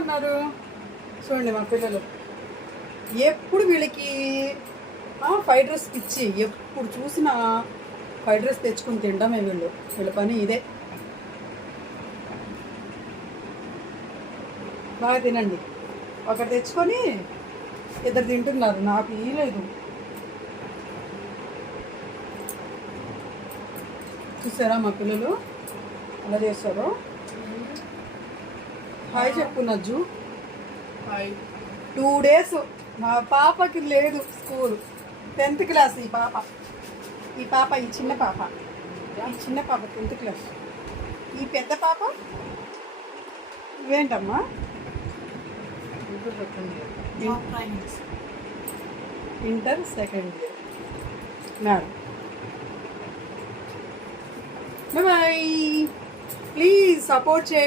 ఉన్నారు చూడండి మా పిల్లలు. ఎప్పుడు వీళ్ళకి ఫ్రైడ్ రైస్ పిచ్చి, ఎప్పుడు చూసినా ఫ్రైడ్ రైస్ తెచ్చుకుని తినడమే వీళ్ళ పని ఇదే. బాగా తినండి. ఒకటి తెచ్చుకొని ఇద్దరు తింటున్నారు, నాకు ఇయ్యలేదు. చూసారా మా పిల్లలు అలా చేస్తారో. హాయ్ చెప్పు నజ్జు. 2 days మా పాపకి లేదు స్కూల్. 10th క్లాస్ ఈ పాప ఈ చిన్న పాప 10th క్లాస్. ఈ పెద్ద పాప ఇవేంటమ్మా inter 2nd year madam. Bye. Please support చేయండి.